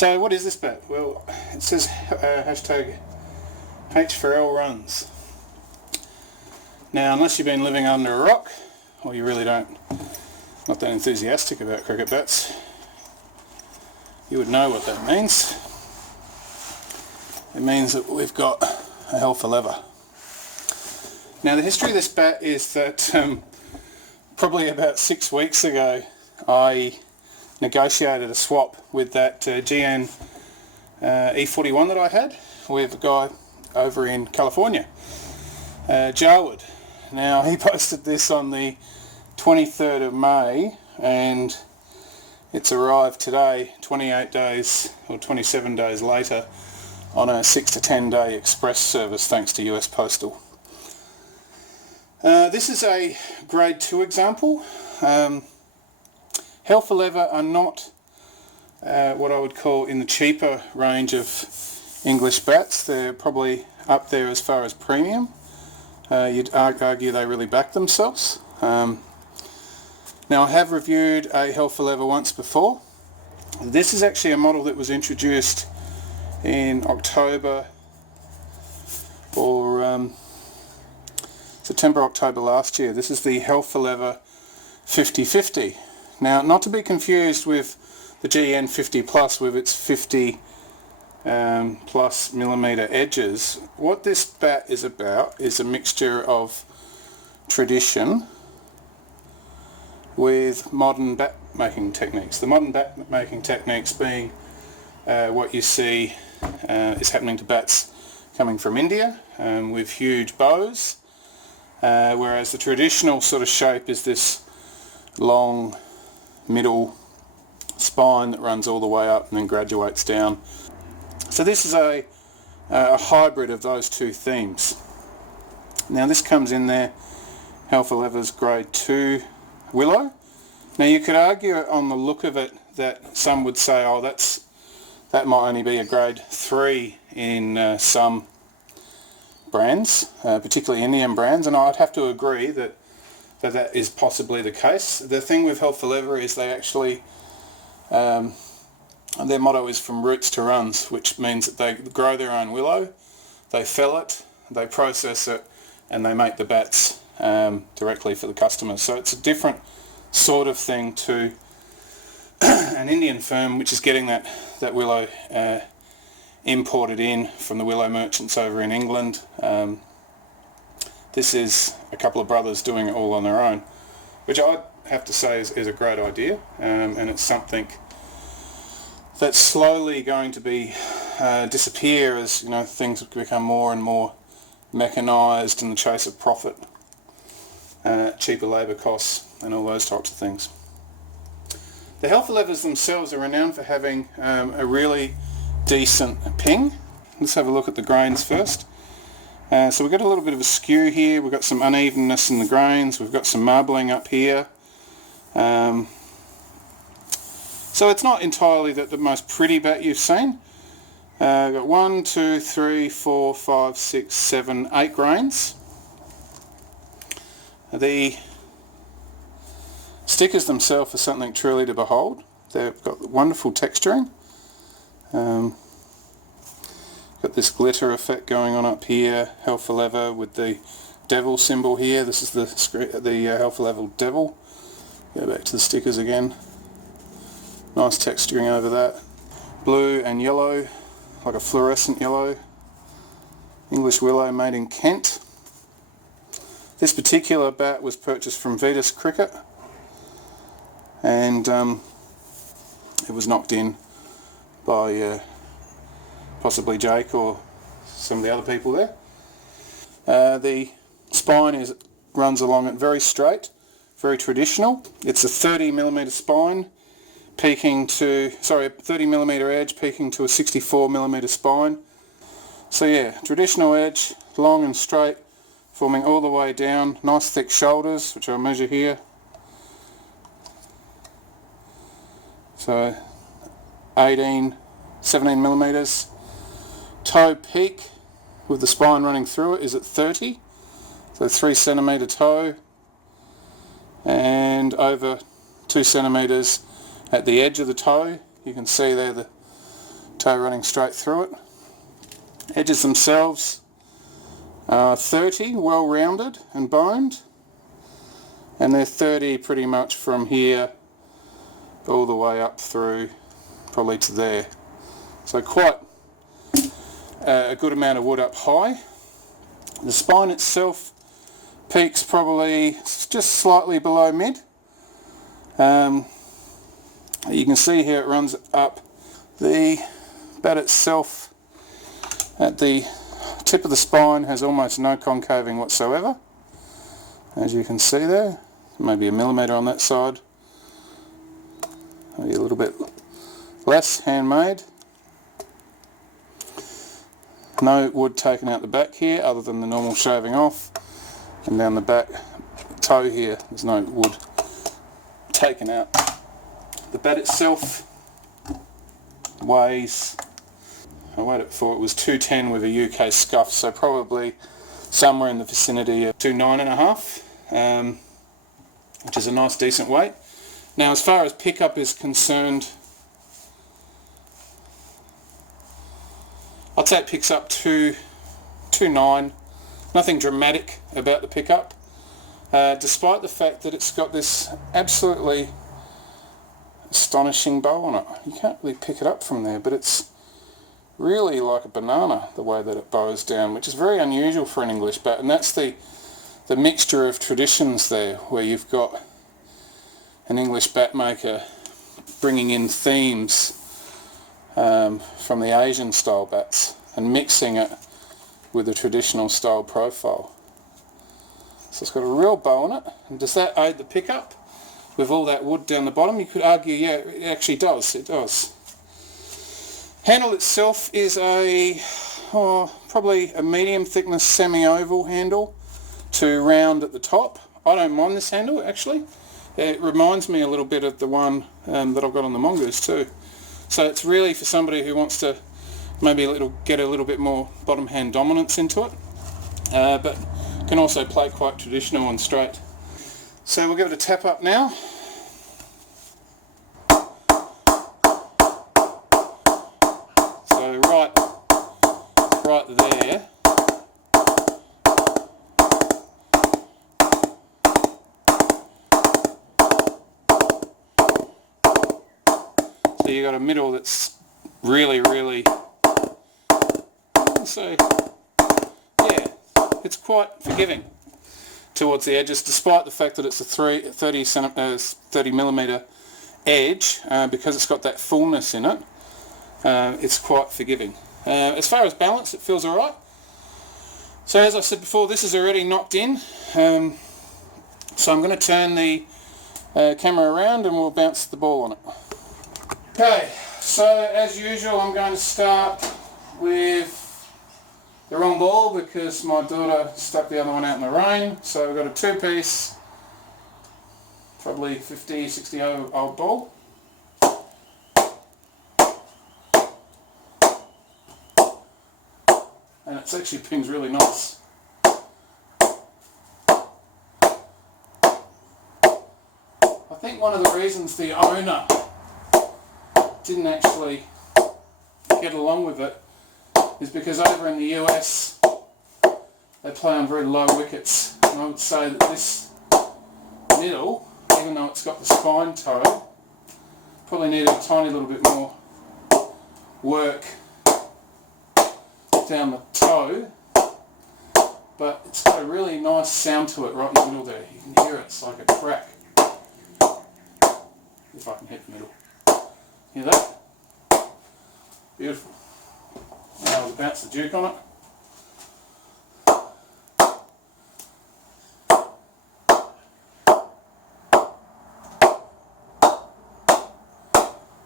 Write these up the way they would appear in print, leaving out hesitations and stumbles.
So what is this bat? Well, it says hashtag H4L runs. Now, unless you've been living under a rock, or you really not that enthusiastic about cricket bats, you would know what that means. It means that we've got a Hell4Leather. Now, the history of this bat is that probably about 6 weeks ago I negotiated a swap with that GN E41 that I had with a guy over in California, Jarwood. Now, he posted this on the 23rd of May and it's arrived today, 28 days or 27 days later, on a 6 to 10 day express service thanks to US Postal. This is a grade 2 example. Hell4Leather are not what I would call in the cheaper range of English bats. They're probably up there as far as premium. You'd argue they really back themselves. Now, I have reviewed a Hell4Leather once before. This is actually a model that was introduced in October or September, October last year. This is the Hell4Leather 50/50. Now, not to be confused with the GN 50 Plus with its 50 plus millimeter edges. What this bat is about is a mixture of tradition with modern bat making techniques. The modern bat making techniques being what you see is happening to bats coming from India with huge bows, whereas the traditional sort of shape is this long middle spine that runs all the way up and then graduates down. So this is a hybrid of those two themes. Now, this comes in there, Hell4Leather's grade 2 willow. Now, you could argue on the look of it that some would say, oh, that might only be a grade 3 in some brands, particularly Indian brands, and I'd have to agree that is possibly the case. The thing with Hell4Leather is they actually, their motto is from roots to runs, which means that they grow their own willow, they fell it, they process it, and they make the bats directly for the customers. So it's a different sort of thing to an Indian firm which is getting that willow imported in from the willow merchants over in England. This is a couple of brothers doing it all on their own, which I have to say is a great idea, and it's something that's slowly going to be disappear as things become more and more mechanised in the chase of profit, cheaper labour costs and all those types of things. The Hell4Leathers themselves are renowned for having a really decent ping. Let's have a look at the grains first. So we've got a little bit of a skew here, we've got some unevenness in the grains, we've got some marbling up here. So it's not entirely the most pretty bat you've seen. I've got 1, 2, 3, 4, 5, 6, 7, 8 grains. The stickers themselves are something truly to behold. They've got wonderful texturing. Got this glitter effect going on up here, Hell4Leather with the devil symbol here. This is the Hell4Leather devil. Go back to the stickers again. Nice texturing over that. Blue and yellow, like a fluorescent yellow. English willow made in Kent. This particular bat was purchased from Vetus Cricket, and it was knocked in by possibly Jake or some of the other people there. The spine runs along it very straight, very traditional. It's a 30mm spine peaking to, 30mm edge peaking to a 64mm spine. So yeah, traditional edge, long and straight, forming all the way down. Nice thick shoulders, which I'll measure here. So 17mm. Toe peak with the spine running through it is at 30, so 3cm toe, and over 2cm at the edge of the toe. You can see there toe running straight through it. Edges themselves are 30, well rounded and boned, and they're 30 pretty much from here all the way up through probably to there. So quite a good amount of wood up high. The spine itself peaks probably just slightly below mid. You can see here it runs up. The bat itself at the tip of the spine has almost no concaving whatsoever, as you can see there. Maybe a millimetre on that side, maybe a little bit less, handmade. No wood taken out the back here other than the normal shaving off, and down the back toe here there's no wood taken out. The bat itself weighs, I weighed it before, it was 210 with a UK scuff, so probably somewhere in the vicinity of 2.9.5, which is a nice decent weight. Now as far as pickup is concerned, I'd say it picks up 2.9, nothing dramatic about the pickup, despite the fact that it's got this absolutely astonishing bow on it. You can't really pick it up from there, but it's really like a banana the way that it bows down, which is very unusual for an English bat, and that's the mixture of traditions there, where you've got an English bat maker bringing in themes from the Asian style bats and mixing it with a traditional style profile. So it's got a real bow on it, and does that aid the pickup with all that wood down the bottom? You could argue, yeah, it actually does. It does. Handle itself is probably a medium thickness semi-oval handle to round at the top. I don't mind this handle actually. It reminds me a little bit of the one that I've got on the Mongoose too. So it's really for somebody who wants to maybe get a little bit more bottom hand dominance into it, but can also play quite traditional and straight. So we'll give it a tap up now. So right there. So you got a middle that's really, so yeah, it's quite forgiving towards the edges, despite the fact that it's a 30 millimetre edge, because it's got that fullness in it. It's quite forgiving. As far as balance, it feels alright. So as I said before, this is already knocked in, so I'm going to turn the camera around and we'll bounce the ball on it. Okay, so as usual I'm going to start with the wrong ball because my daughter stuck the other one out in the rain. So we've got a two-piece, probably 50, 60 old ball. And it actually pings really nice. I think one of the reasons the owner didn't actually get along with it is because over in the US they play on very low wickets, and I would say that this middle, even though it's got the spine toe, probably needed a tiny little bit more work down the toe, but it's got a really nice sound to it right in the middle there. You can hear it, it's like a crack. If I can hit the middle. Hear that? Beautiful. Now we'll bounce the Duke on it.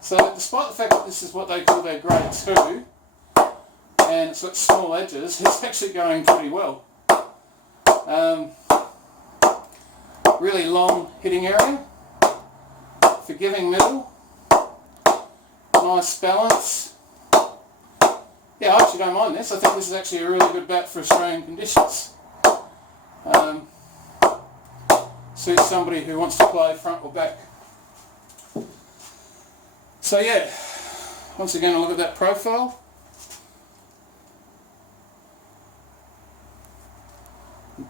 So despite the fact that this is what they call their grade 2, and it's got small edges, it's actually going pretty well. Really long hitting area, forgiving middle, nice balance. Yeah, I actually don't mind this. I think this is actually a really good bat for Australian conditions. Suits somebody who wants to play front or back. So yeah, once again a look at that profile.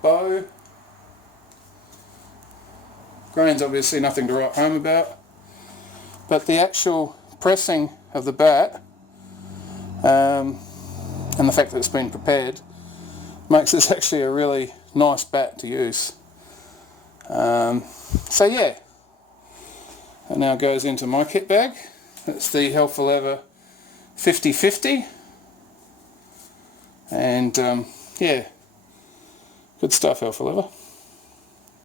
Bow. Grain's obviously nothing to write home about, but the actual pressing of the bat and the fact that it's been prepared makes this actually a really nice bat to use. So yeah, it now goes into my kit bag. It's the Hell4Leather 50/50, and yeah, good stuff, Hell4Leather.